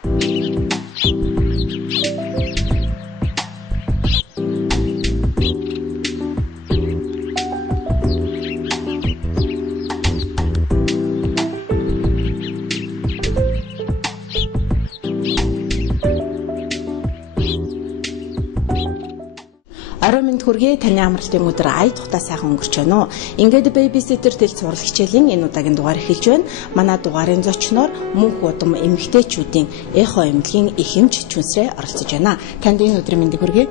Орой минь хүргэе таны амралтын өдөр ая тухтаа сайхан өнгөрч байна уу? Ингээд Babysitter тэл цуврал хичээлийн энэ удаагийн дугаар эхэлж байна. Манай дугаарын зочноор мөнх удам эмэгтэйчүүдийн эхо эмнэлгийн эхэмж чүнсрээ оролцож байна. Танд энэ өдрийн мэндийг хүргэе.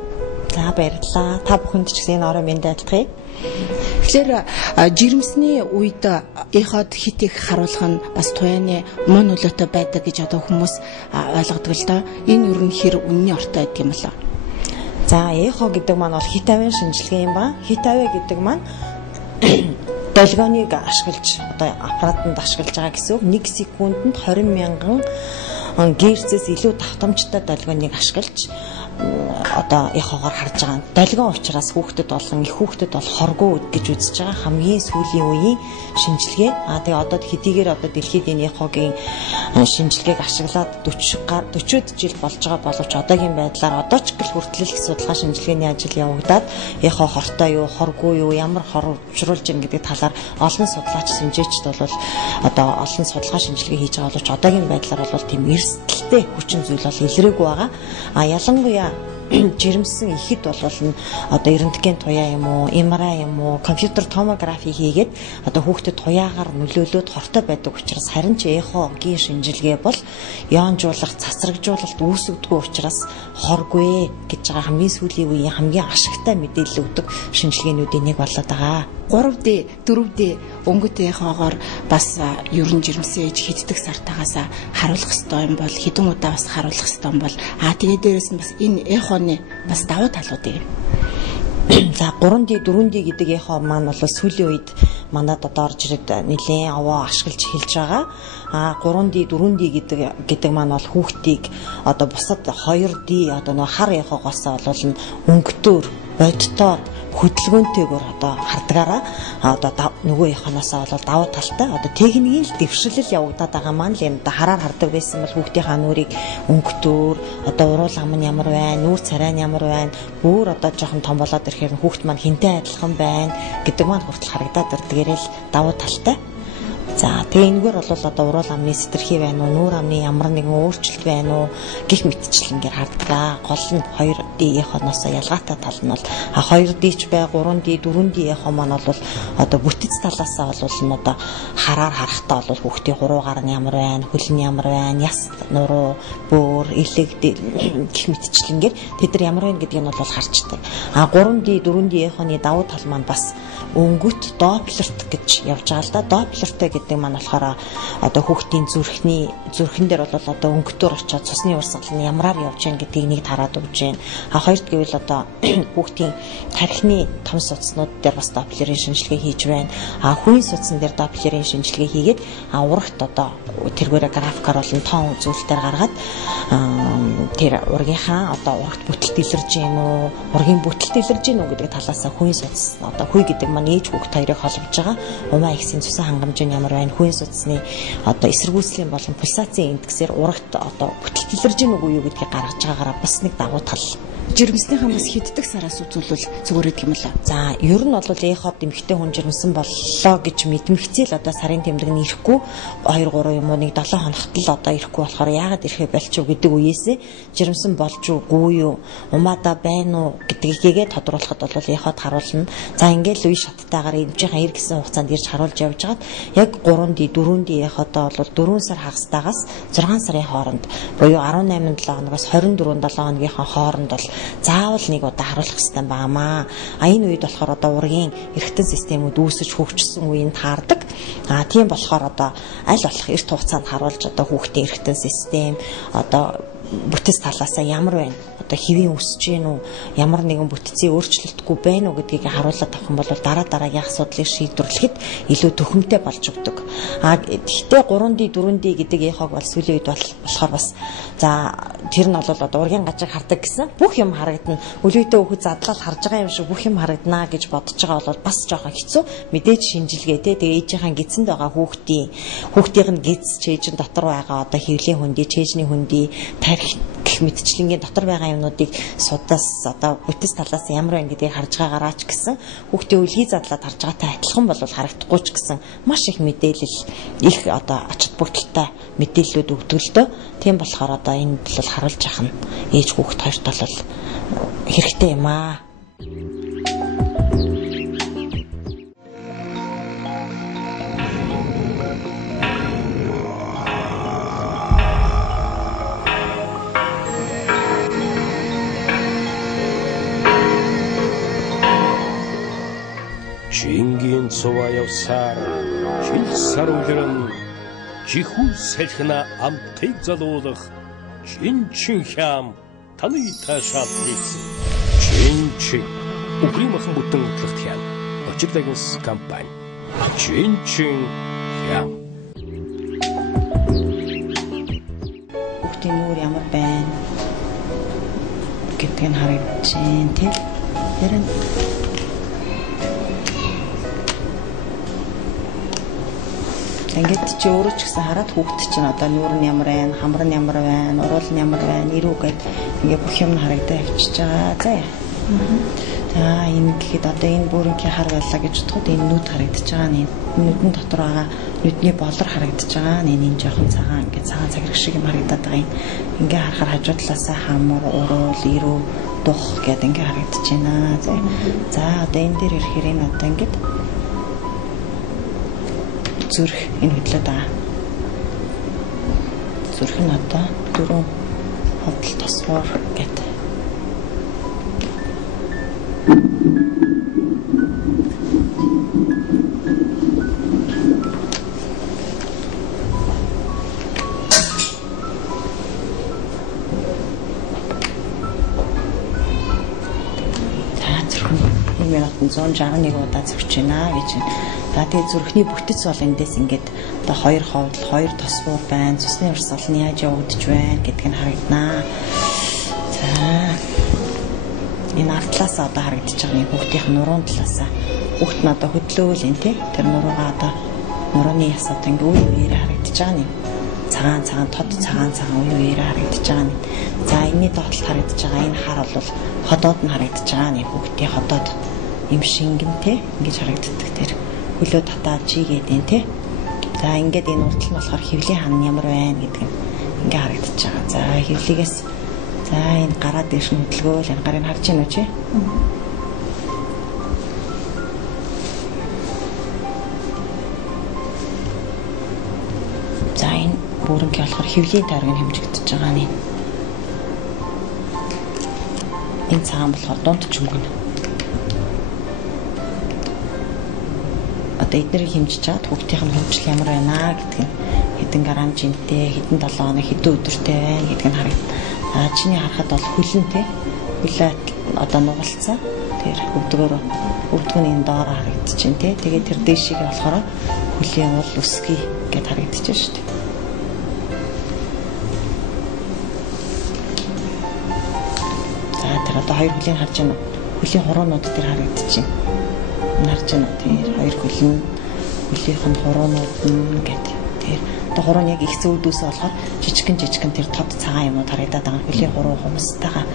За баярлалаа. Та бүхэнд ч гэсэн энэ орой мэндийг айлтгая. Тэгэхээр жирэмсний үед эход хит их харуулах нь бас туяаны мөн нөлөөтэй байдаг гэж одоо хүмүүс ойлгодог л доо. Энэ ер нь хэр үнний ортой байдаг юм болоо? За эхо гэдэг маань бол хит авийн шинжилгээ юм ба. Хит авиа гэдэг маань долгионыг ашиглаж одоо аппаратанд ашиглаж байгаа гэсэн үг. 1 секундэд 20 мянган герцээс илүү давтамжтай долгионыг ашиглаж одоо эхогоор харж байгаа. Долгион учраас хүүхдэд болон их хүүхдэд бол хоргүй гэж үзэж байгаа хамгийн сүүлийн үеийн шинжилгээ. Тэгээ одоо хэдийгээр одоо дэлхийд энэ эхогийн шинжилгээг ашиглаад 40-д жил болж байгаа боловч одоогийн байдлаар одоо ч гэл хүртэл их судалгаа шинжилгээний ажил явагдаад эхо хортой юу, хоргүй юу, ямар хор учруулж ийн гэдэг талаар олон судлаач шинжээчд бол одоо олон судалгаа шинжилгээ хийж байгаа боловч одоогийн байдлаар бол тийм эрсдэлтэй хүчин зүйл бол илрээгүй байгаа. Ялангуяа жирэмсэн ихэд бол одоо рентген туяа юм уу, MRI юм уу, компьютер томографи хийгээд одоо хүүхдэд туяагаар нөлөөлөд хортой байдаг учраас харин ч эхогийн шинжилгээ бол яонжуулах, цацрагжуулалт үүсгдэггүй учраас хоргүй гэж байгаа хамгийн сүүлийн үеийн хамгийн ашигтай мэдээлэл өгдөг шинжилгээнүүдийн нэг болоод байгаа. 3D, 4D өнгөтэй эхоогоор бас ерөн жирэмсэн ээж хиддэг сартаагаас харуулах ёстой юм бол хэдэн удаа бас харуулах ёстой юм бол тэгээд дээрэс нь бас энэ эхоны бас давуу талууд юм. За 3D, 4D гэдэг эхо маань бол сүүлийн үед манад одоо орж ирээд нэлээд аваа ашиглаж эхэлж байгаа. 3D, 4D гэдэг маань бол хүүхдийг одоо бусад 2D одоо нөө хар эхогоос бол өнгөтөр, бодтоод хөдөлгөөнтэйгээр одоо хардгаараа одоо нөгөө эхоноосоо бол давуу талтай одоо техникийн л дэвшилэл явагдаад байгаа маань л юм да хараар хардаг байсан бол хүүхдийнхаа нүрийг өнгөтөр одоо уруул ам нь ямар байна, нүур царай нь ямар байна, бүр одоо жоохон том болоод ирэхээр хүүхд маань хинтээ адилхан байна гэдэг маань хүртэл харагдаад ирдгээрээ л давуу талтай. За тэгээ энэгээр бол одоо уруул амны сэтэрхий байна уу, нүүр амны ямар нэгэн өөрчлөлт байна уу гэх мэтчлэнгээр харддаг. Гол нь 2D эхоноос ялгаатай тал нь бол 2D ч бай, 3D, 4D эхо маань бол одоо бүтэц талаасаа бол одоо хараар харахтаа бол хүүхдийн хуруугаар нь ямар байна, хөл нь ямар байна, яс нуруу, бөөр, элэг гэх мэтчлэнгээр тэд нар ямар байна гэдгийг нь бол харчдаг. 3D, 4D эхоны давуу тал маань бас өнгөт доплерт гэж явж байгаа л да. Доплертэй гэдэг маань болохоор одоо хүүхдийн зүрхэн дээр бол одоо өнгөтөр очоод цусны урсгал нь ямраар явж байгаа гэдгийг нэг тараад өгч байна. Хоёрд гэвэл одоо хүүхдийн тархины том судснууд дээр бас доплерийн шинжилгээ хийж байна. Хүүгийн судсан дээр доплерийн шинжилгээ хийгээд урагт одоо тэргээрээ графикаар болон тоон үзүүлэлтээр гаргаад тэр ургийнхаа одоо урагт бүтэлт илэрж гин үү, ургийн бүтэлт илэрж гин үү гэдэг талаас хүүгийн судас одоо хүй гэдэг маань ээж хүүхд хоёрыг холбож байгаа. Умаа ихсийн цусан хангамж нь ямар байна, хүүгийн судасны одоо эсэргүүцлийн болон пульсацийн индексээр урагт одоо бүтэлт илэрж гин үгүй юу гэдгийг гаргаж байгаагаараа бас нэг давуу тал. Жирэмснийхаа бас хиддэг сараас үзүүлвэл зүгээр гэдэг юм лээ. За ер нь бол эход эмэгтэй хүн жирэмсэн боллоо гэж мэдмэгцээл одоо сарын тэмдэг нь ирэхгүй 2 3 юм уу 1 7 хоногт л одоо ирэхгүй болохоор яагаад ирэхэ болчих гэдэг үеэсээ жирэмсэн болж үгүй юу, умаада байна уу гэдгийг тодруулахад бол эход харуулна. За ингээл үе шаттайгаар эмчийнхаа ир гэсэн хугацаанд ирж харуулж явж хагаад яг 3D 4D эходоо бол 4 сар хагасдаагаас 6 сарын хооронд буюу 18 7 хоногоос 24 7 хоногийн хооронд бол заавал нэг удаа харуулах хэрэгтэй байнамаа. Энэ үед болохоор одоо ургийн эргэтэн системүүд үүсэж хөгжсөн үеийг таардаг. Тийм болохоор одоо аль болох эрт хугацаанд харуулж одоо хүүхдийн эргэтэн систем одоо бүтэц талаасаа ямар байна? Одоо хэвийн өсөж гин үү? Ямар нэгэн бүтцийн өөрчлөлтгүй байна уу гэдгийг харуулад авах юм бол дараагийн асуудлыг шийдвэрлэхэд илүү төхөмтэй болж өгдөг. Гэхдээ 3D 4D гэдэг яхаг бол сүүлийн үед болохоор бас за тэр нь бол одоо ургийн гажиг хардаг гэсэн бүх юм харагдана. Үлээдээ хүүхэд задлал харж байгаа юм шиг бүх юм харагдана гэж бодож байгаа бол бас жоохон хэцүү. Мэдээж шинжилгээ тэгээ ээжийнхэн гидсэнд байгаа хүүхдийн гидс чэйжин дотор байгаа одоо хэвлийн хөндий, чэйжний хөндий, тарих гэх мэтчлэнгийн дотор байгаа юмнуудыг судаас одоо бүтэц талаас ямар байна гэдгийг харж байгаагаараа ч гэсэн хүүхдийн үлгий задлаад харж байгаатай адилхан бол харагдахгүй ч гэсэн маш их мэдээлэл их одоо ач холбогдолтой мэдээллүүд өгдөг л дөө. Тийм болохоор одоо энд бол харуулж явах нь ээж хүүхэд хоёрт бол хэрэгтэй юм аа. Шингийн цуваа явсаар хилсар үлрэн чихүү салхина амтыг залуулах шинчин хям таны таашаал нийцсэн шинчин Укримахан бүтэн хөтлөлт хям очирлагс компани шинчин хям Хүүхдийн нүүр ямар байна гэдгийг харагдаж байна тийм. Ярин ингээд чи өөрөө ч гэсэн хараад хүүхэд чинь одоо нүүр нь ямар байна, хамар нь ямар байна, уруул нь ямар байна, ирүү гэд ингээд бүх юм харагдаад авчиж байгаа. За. За энэ гэхэд одоо энэ бүрэнхий хар байлаа гэж бодоход энэ нүд харагдаж байгаа нь нүдэн дотор байгаа нүдний болор харагдаж байгаа нь энэ жоохон цагаан ингээд цагаан цагираг шиг юм харагдаад байгаа юм. Ингээ харахаар хажуу талаасаа хамар, уруул, ирүү, дух гэд ингээ харагдаж байна. За одоо энэ дээр ирэхээр энэ одоо ингээд зүрх энэ хөдлөд байгаа. Зүрх нь одоо 4 хавдал тосгоор гэдэг. минутанд 161 удаа зөрч байна гэж байна. За тэгээ зүрхний бүтэц бол эндээс ингээд одоо 2 ховдол, 2 тосгуур байна. Цусны урсгал нь яаж явагдаж байна гэдг нь харагдана. За энэ ард талаасаа одоо харагдаж байгаа юм хүүхдийн нуруунд талаасаа. Хүүхд нь одоо хөдлөөл энэ тий. Тэр нуруугаа одоо нурууны яс одоо ингээд үе үеэр харагдаж байгаа юм. Цагаан тод цагаан үе үеэр харагдаж байгаа юм. За энэний доотлолт харагдаж байгаа энэ хар бол ходоод нь харагдаж байгаа юм. Хүүхдийн ходоод юм шингэнтэй ингэж харагддаг тэр хөлөө татаад чигээд энэ тий. За ингээд энэ уртл нь болохоор хөвлийн хан ямар байна гэдэг нь ингээ харагдаж байгаа. За хөвлийгээс за энэ гараа дээш нь хөдөлгөөл энэ гарыг харж байна уу чи? За энэ бүрэнгээ болохоор хөвлийн тайраг нь хэмжигдэж байгаа нь энэ цагаан болохоор дунд чүмгэн. Одоо эднэрийг хэмжиж чад хүүхдийн нь хөгжил ямар байна гэдэг нь хэдэн грамм жинтэй, хэдэн 7 хоног, хэдэн өдөртэй байна гэдэг нь харагдана. Чиний харахад бол хөлнтэй. Хөлөө одоо нугалцсан. Тэр өвдгөөний доор харагдаж байна тий. Тэгээд тэр дээшийг болохоор хөлийн уул өсгий гэд харагдаж байна шүү дээ. За тэр одоо хоёр хөлийн харж байна уу? Хөлийн хуруунууд тэр харагдаж байна. Харж байна тэр хоёр хөлн хөлийнх нь хуруунууд нь гэдэг. Тэр одоо хуруу нь яг их зөөдөөсөө болохоор жижигхэн тэр тод цагаан юмуд харагдаад байгаа. Хөлийн хуруу хумстайгаа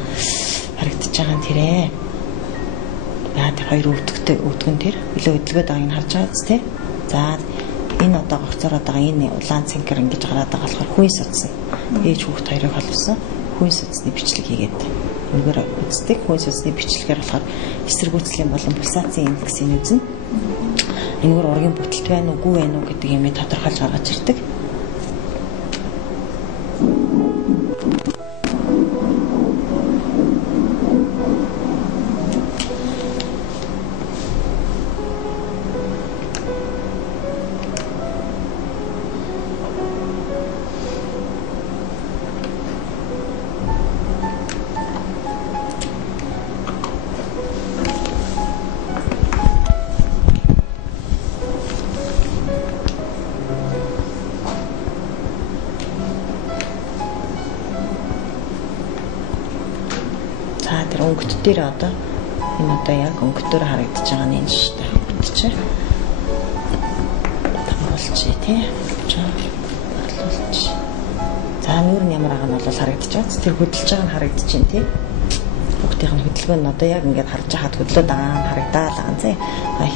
харагдаж байгаа нь тэрээ. Яа тэр хоёр өвдгөн тэр хөлөө хөдөлгөөд байгааг нь харж байгаа биз дээ. За энэ одоо гогцороод байгаа энэ улаан цэнхэр ингэж гараад байгаа болохоор хүн судсан. Ээж хүүхд хоёрыг холбосон хүн судасны бичлэг хийгээд үнээр үздэг. Хүн судасны бичлэгээр болохоор эсэргүүцлийн болон пульсацийн индексийг үзнэ. Энэгээр ургийн бүтэлт байна уугүй байна уу гэдэг юмыг тодорхойлж гаргаж ирдэг. тэр өнгөт дээр одоо энэ одоо яг өнгөтөөр харагдаж байгаа нь энэ шүү дээ. Өнгөтчээ. Тамруулчих тий. Орлуулчих. За нүүр нь ямар байгаа нь бол харагдаж байгаа. Тэр хөдөлж байгаа нь харагдаж байна тий. Бүгдийнх нь хөдөлгөөн нь одоо яг ингээд харж хахад хөдлөөд байгаа нь харагдаад байгаа зэ.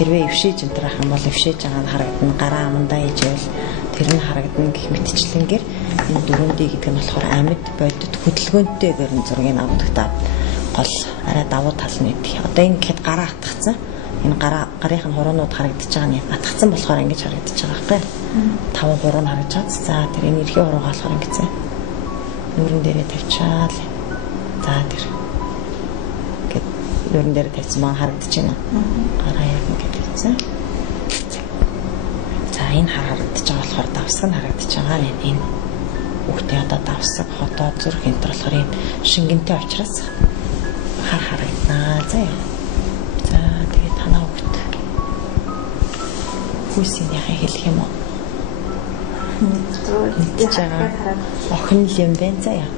Хэрвээ өвшөөж энэ төрх юм бол өвшөөж байгаа нь харагдана. Гараа амандаа ижээл тэр нь харагдана гэх мэтчлэнгээр энэ 4D гэдэг нь болохоор амьд бодит хөдөлгөөнтэйгээр нь зургийг авдагтаа гол арай давуу тал нь идэх. Одоо ингээд гараа атгацсан. Энэ гарын хуруунууд харагдаж байгаа нь атгацсан болохоор ингэж харагдаж байгаа байхгүй. 5 хуруу нь харагдаж байгаа. За тэр энэ эрхийн хуруугаа болохоор ингэсэн. Нүүрэн дээрээ тавьчаал. За тэр нүүрэн дээр тавьсан маань харагдаж байна. Гараа яг ингэж тавьсан. За энэ харагдаж байгаа болохоор давсаг нь харагдаж байгаа нь энэ хүүхдээ одоо давсаг хотоо зүрх энэ төр болохоор юм шингэнтэй учраас харагдана. За тэгээд танаа хүүхд хүүсийн яхаа хэлэх юм уу? Мэдээж байгаа. Охин л юм байна заа.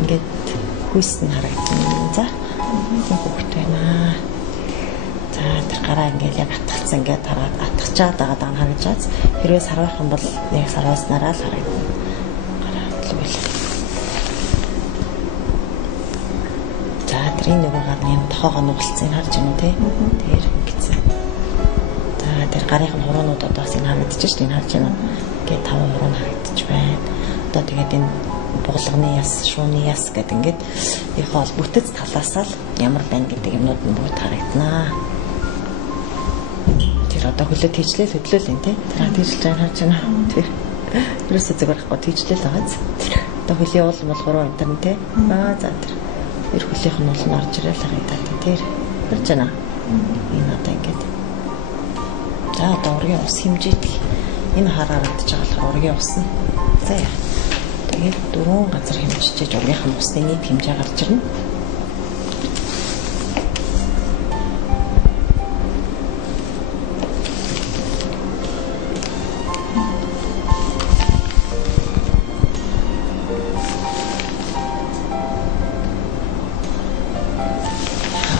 Ингээд хүүс нь харагдана. За хүүхд байна. За тэр гараа ингээд яг атгалцсан ингээд хараад атгачаад байгаа нь харагдаж байна. Хэрвээ сарвах юм бол яг сарвааснараа л харагдана. Гараа атлуул. За тэрийн нөгөө гар юм тохоогоо нугалцсан харж байна тий. Тэр ингэсэн. За тэр гарын хуруунууд одоо бас энэ харагдаж шүү дээ харж байна. Ингээд 5 хуруу харагдаж байна. Одоо тэгээд энэ буглагны яс, шууны яс гэдэг ингээд их бол бүтэц талаасаа л ямар байна гэдэг юмнууд нь бүгд харагдана. Тэр одоо хөлөө тийчлэл хөдлөөл юм тий. Тэр тийчлж байгаа харж байна. Тэр ерөөсөө зүгээр байхгүй тийчлэл байгаа. Одоо хөлийн уул бол 3 амтар нь тий. За тэр хөлийнх нь уул нь орж ирэл харагдаад тэр харж байна. Энэ одоо ингээд. За одоо ургийн ус хэмжээд энэ харагдаж байгаа болохоор ургийн ус нь. За тэгээд 4 газар хэмжиж ургийнхын усны нийт хэмжээ гарч ирнэ.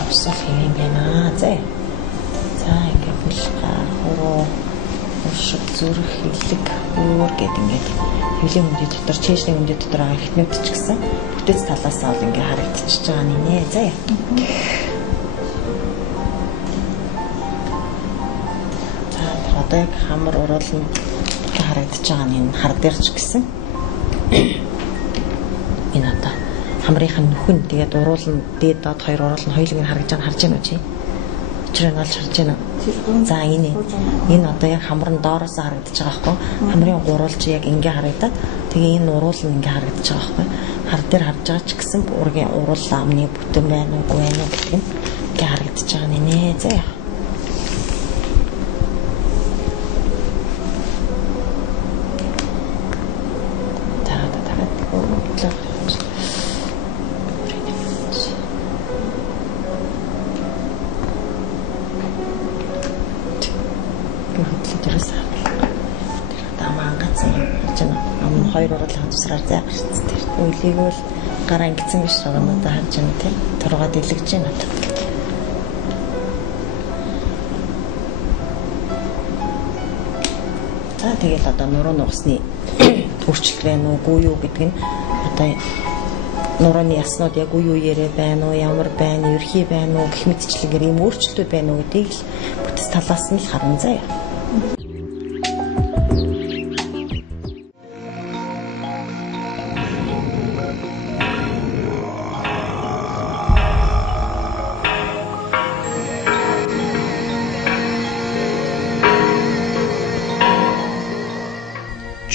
Усах юм байна. За ингээд бүлгар хуруу ушиг зүрх хилэг өөр гэдэг ингээд хөвлийн хүндэт дотор чэйшний хүндэт дотор байгаа ихнүүд ч гэсэн бүтэц талаас нь ингээ харагдчихж байгаа нэ. За одоо яг хамар уруулна харагдаж байгаа нь хар дээр ч гэсэн энэ одоо хамрынхын нүхэн тэгээд уруулна дээд доод хоёр уруулна хоёулыг нь харагдаж байгаа харж байна уу чи? Учраа нь олж харж байна. За энэ одоо яг хамар нь доороос харагдаж байгаа байхгүй. Хамрын гурвалж яг ингээ харагдаад тэгээ энэ уруул нь ингээ харагдаж байгаа байхгүй. Хар дээр харж байгаа ч гэсэн ургийн уруул амны бүтэн байна уу үгүй байна уу гэх юм ингээ харагдаж байгаа нэ. За хоёр уруулын тусраар зайгарч тэр үлийг бол гараа ингэсэн биш рогоноо харж байна тийм тургаа дэлгэж байна надад. За тэгэл одоо нурууны усны өөрчлөлт байна уу үгүй юу гэдэг нь одоо нурууны яснууд яг үе үеэрээ байна уу ямар байна ерхий байна уу гэх мэтчлэнгээр ийм өөрчлөлтүүд байна уу гэдгийг л бүтэц талаас нь л харна заяа.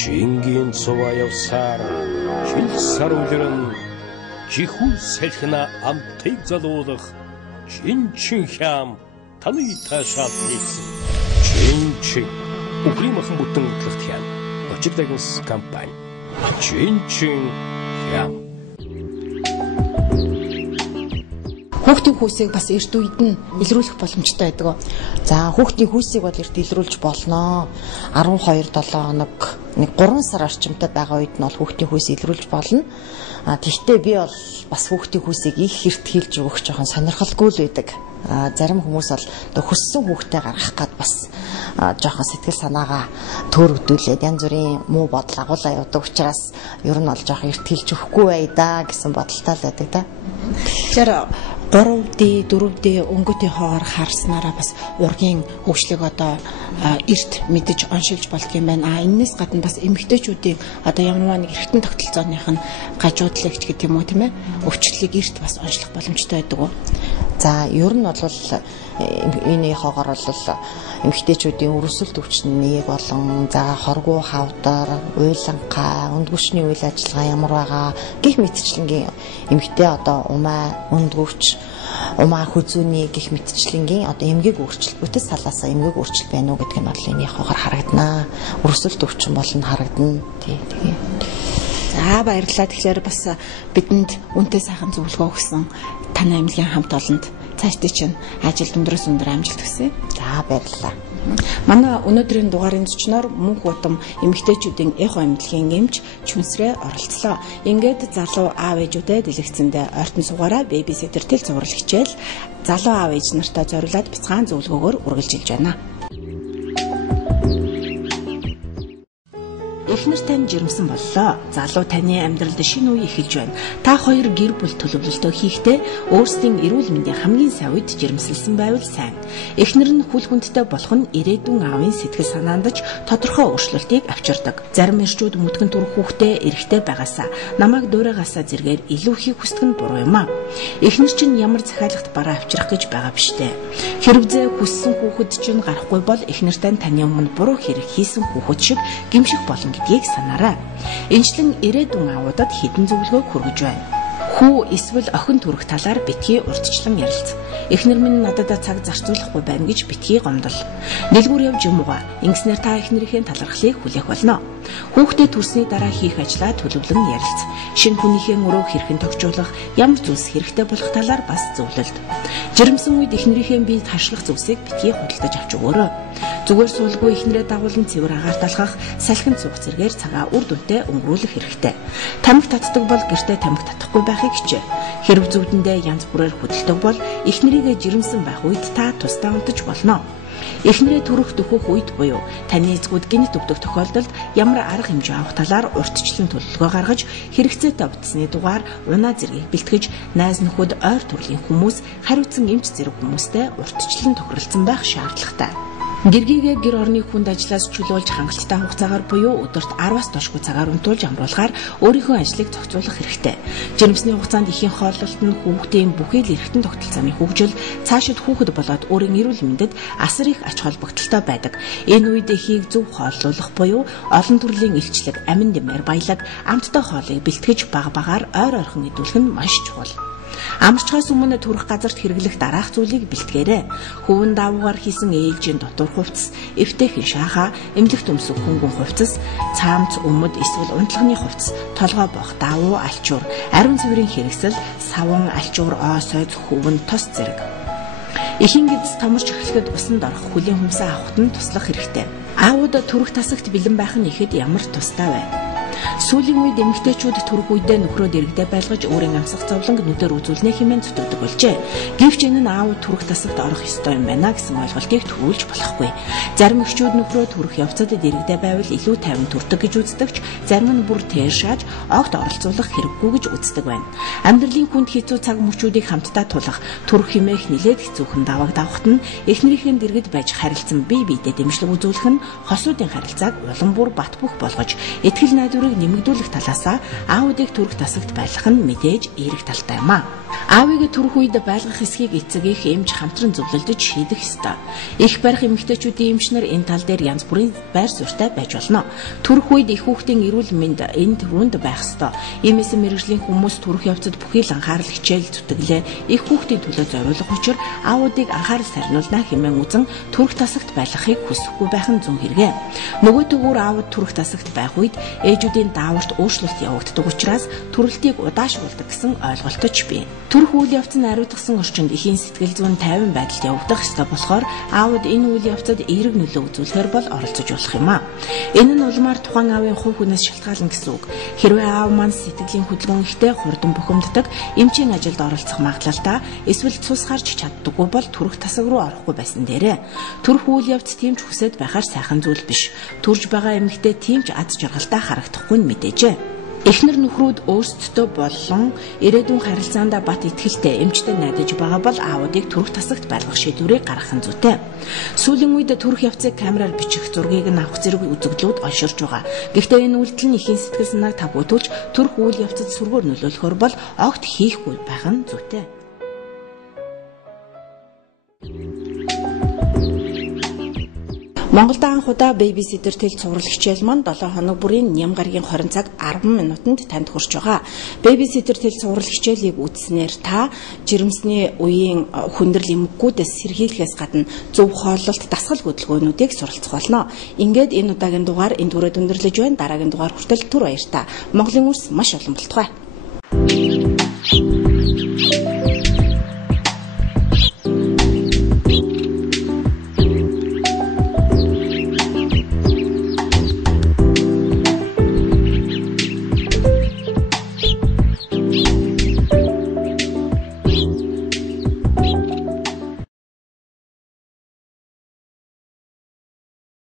Чингин цуваа явсаар жил сар үлрэн жихүү салхина амтыг залуулах чинчин хям таны таашаал нийцсэн чинчин Украинахан бүтэн хөтлөлт хям Очиг дагнс компани чинчин хям Хүүхдийн хүйсийг бас эрт үед нь илрүүлэх боломжтой байдаг. За хүүхдийн хүйсийг бол эрт илрүүлж болно. 12-7 хоног нэг 3 сар орчимтай байгаа үед нь бол хүүхдийн хүйс илрүүлж болно. Тэгвэл би бол бас хүүхдийн хүйсийг их эрт хийлж өгөх жоохон сонирхолгүй л байдаг. Зарим хүмүүс бол хөссөн хүүхдээ гаргах гад бас жоохон сэтгэл санаагаа төөрөгдүүлээд янз бүрийн муу бодол агуулаа явдаг учраас ер нь бол жоохон эрт хийлж өгөхгүй бай да гэсэн бодолтой л байдаг да. Тэгэхээр 3D, 4D өнгөтийн хоогоор харснараа бас ургийн хөгжлийг одоо эрт мэдэж оншилж болдго юм байна. Энэс гадна бас эмэгтэйчүүдийн одоо ямар нэг эргэтэн тогтолцооных нь гажуудлагч гэдэг юм уу тийм ээ? Өвчлөлийг эрт бас онцлох боломжтой байдаг уу? За ер нь бол энэ хоогоор бол эмэгтэйчүүдийн өрсөлд өвчнийг болон за хоргоо хавдар, уйлангаа, өндгөвчний үйл ажиллагаа ямар байгаа гэх мэтчлэнгийн эмэгтэй одоо умаа, өндгөвч, умаа хүзүүний гэх мэтчлэнгийн одоо эмгэг өөрчлөлт, бүтэц салаасаа эмгэг өөрчлөлт байна уу гэдг нь бол энэ хоогоор харагдана. Өрсөлд өвчин болно харагдана. Тэгээ. За баярлалаа. Тэгэхээр бас бидэнд үнэтэй сайхан зөвлөгөө өгсөн танай аймгийн хамт олонд цаашдаа чинь ажил өндрөөс өндөр амжилт хүсье. За баярлалаа. Манай өнөөдрийн дугаарын зочноор мөнх удам эмэгтэйчүүдийн эхо амьдлын эмч Чүнсрээ оролцлоо. Ингээд залуу аав ээжүүдэд дэлгэцэндээ ойртон сугаараа бэбиситер тэл зурвал хичээл залуу аав ээж нартай зориулаад бяцхан зөвлөгөөгөөр үргэлжилж байна. Эхнэр тань жирэмсэн боллоо. Залуу таны амьдралд шинэ үе эхэлж байна. Та хоёр гэр бүл төлөвлөлтөө хийхдээ өөрсдийн эрүүл мэндийн хамгийн сайн үед жирэмсэлсэн байвал сайн. Эхнэр нь хүл хүндтэй болох нь ирээдүйн аавын сэтгэл санаанд ч тодорхой өөрчлөлтийг авчирдаг. Зарим эрчүүд мүтгэн төрөх хүүхдээ эрэхтэй байгаасаа намайг дуурайгаасаа зэргээр илүү хийх хүсдэг нь буруу юм аа. Эхнэр чинь ямар захиалгад бараа авчрах гэж байгаа биш дээ. Хэрвээ хүссэн хүүхэд чинь гарахгүй бол эхнэртэй таны өмнө буруу хэрэг хийсэн хүүхэд шиг гэмших болно гэдгийг санаарай. Энэчлэн ирээдүйн аавуудад хідэн зөвлөгөө хүргэж байна. Хүү эсвэл охин төрөх талаар битгий урдчлан ярилц. Эхнэр минь надад цаг зарцуулахгүй байна гэж битгий гомдол. Дэлгүүр явж юм уу? Ингэснээр та эхнэрийнхээ талархлыг хүлээх болно. Хүүхдээ төрсний дараа хийх ажлаа төлөвлөн ярилц. Шинэ хүнийхээ өрөөг хэрхэн тогтжуулах, ямар зүйлс хэрэгтэй болох талаар бас зөвлөлд. Жирэмсэн үед эхнэрийнхээ биед харшлах зүйлсийг битгий худалдаж авч өгөөрэй. Зүгээр суулгүй эхнэрээ дагуулan цэвэр агаар талхах, салхин цуг зэргээр цагаа үр дүнтэй өнгөрүүлэх хэрэгтэй. Тамхи татдаг бол гэртээ тамхи татахгүй байхыг хичээ. Хэрв зүудэндээ янз бүрээр хөдөлдөг бол эхнэрийгээ жирэмсэн байх үед та тусдаа удаж болно. Эхнэрээ төрөх дөхөх үед буюу таны эцгүүд гинт өгдөх тохиолдолд ямар арга хэмжээ авах талаар урьдчилан төлөвлөгөө гаргаж хэрэгцээтэй утасны дугаар унаа зэргийг бэлтгэж найз нөхөд ойр төрлийн хүмүүс хариуцсан эмч зэрэг хүмүүстэй урьдчилан тохиролцсон байх шаардлагатай. Гэргийгээ гэр орны хүнд ажлаас чөлөөлж хангалттай хугацаагаар буюу өдөрт 10-аас доошгүй цагаар унтуулж амруулахаар өөрийнхөө ажлыг зохицуулах хэрэгтэй. Жирэмсний хугацаанд ихийн хооллолт нь хүүхдийн бүхий л эргэтэн тогтолцооны хөгжил, цаашид хүүхэд болоод өөрийн эрүүл мэндэд асар их ач холбогдолтой байдаг. Энэ үед эхийг зөв хооллуулах буюу олон төрлийн илчлэг, амин дэмээр баялаг, амттай хоолыг бэлтгэж баг багаар ойр ойрхон идүүлэх нь маш чухал. Амарчгаас өмнө төрөх газарт хэрэглэх дараах зүйлийг бэлтгээрэй. Хөвөн давуугаар хийсэн ээлжийн дотор хувцас, эвтэйхэн шааха, эмнэлэгт өмсөх хөнгөн хувцас, цаамц, өмд эсвэл унтлагын хувцас, толгой бох давуу, алчуур, ариун цэврийн хэрэгсэл, саван, алчуур, оосойц, хөвөн, тос зэрэг. Эхийн гэдэс томорч эхлэхэд усанд орох хөлийн хүмсээ авахт нь туслах хэрэгтэй. Аауд төрөх тасагт бэлэн байх нь ихэд ямар тустай вэ? Сүүлийн үед эмэгтэйчүүд төрөх үедээ нөхрөө дэрэгдээ байлгаж өөрийн амсах зовлонг нүдээр үзүүлнэ хэмээн зүтгэдэг болжээ. Гэвч энэ нь аав төрөх тасагт орох ёстой юм байна гэсэн ойлголтыг төрүүлж болохгүй. Зарим эхчүүд нөхрөө төрөх явцад дэрэгдээ байвал илүү тайван төрдөг гэж үздэгч, зарим нь бүр тэршааж огт оролцуулах хэрэггүй гэж үздэг байна. Амьдралын хүнд хэцүү цаг мөчүүдийг хамтдаа тулах, төрөх хэмээх нэлээд хэцүүхэн давааг давхад нь эхнэрийнхэн дэргэд байж харилцсан бие биедээ дэмжлэг үзүүлэх нь хосуудын харилцааг улам бүр бат бөх болгож, итгэл найдварыг нэмэгдүүлэх талаасаа аавуудыг төрөх тасагт байлгах нь мэдээж эерэг талтай юм аа. Аавыг төрөх үед байлгах эсхийг эцэг их эмч хамтран зөвлөлдөж шийдэх ёстой. Их барих эмэгтэйчүүдийн эмчнэр энэ тал дээр янз бүрийн байр суурьтай байж болно. Төрөх үед их хүүхдийн эрүүл мэнд энэ төрөнд байх ёстой. Иймээс мэрэгжлийн хүмүүс төрөх явцад бүхий л анхаарал хичээл зүтгэлээ их хүүхдийн төлөө зориулах учраас аавуудыг анхаарал сарниулна хэмээн үзэн төрөх тасагт байлгахыг хүсэхгүй байх нь зүүн хэрэгэ. Нөгөө төгөөр аавууд төрөх тасагт байх үед ээжүүдийн дааварт өөрчлөлт явагддаг учраас төрөлтийг удаашруулдаг гэсэн ойлголтож бий. Төрх үйл явцыг хариуцсан орчинд ихийн сэтгэл зүйн тайван байдалд явагдах ёстой болохоор аауд энэ үйл явцад эерэг нөлөө үзүүлэхээр бол оролцож болох юм а. Энэ нь улмаар тухайн аавын хувь хүнээс шалтгаална гэсэн үг. Хэрвээ аав маань сэтгэлийн хөдөлгөөн ихтэй хурдан бухимддаг, эмчийн ажилд оролцох магадлалтай, эсвэл цус харж чаддаггүй бол төрх тасаг руу орохгүй байсан дээрээ. Төрх үйл явц тийм ч хүсэж байхаар сайхан зүйл биш. Төрж байгаа эмэгтэй тийм ч ад жаргалтай харагдахгүй нь мэдээжээ. Эхнэр нөхрүүд өөрсдөө болон ирээдүйн харилцаанд бат итгэлтэй эмчтэй найдаж байгаа бол аавуудыг төрх тасагт байлгах шийдвэрийг гаргах нь зүйтэй. Сүүлийн үед төрх явцыг камераар бичих зургийг нь авах зэрэг үзэгдлүүд олширч байгаа. Гэхдээ энэ үйлдэл нь ихийн сэтгэл санааг тавгуутуулж төрх үйл явцад сүргээр нөлөөлөхөр бол огт хийхгүй байх нь зүйтэй. Монголд анх удаа бэбиситер тэл цуврал хичээл маань 7 хоног бүрийн ням гарагийн 20 цаг 10 минутанд танд хүрч байгаа. Бэбиситер тэл цуврал хичээлийг үзснээр та жирэмсний үеийн хүндрэл эмгэгүүдээс сэргийлэхээс гадна зөв хооллолт, дасгал хөдөлгөөнүүдийг суралцах болно. Ингээд энэ удаагийн дугаар энэ түрээд өндөрлөж байна. Дараагийн дугаар хүртэл түр баярлалаа. Монголын үрс маш олон болтугай.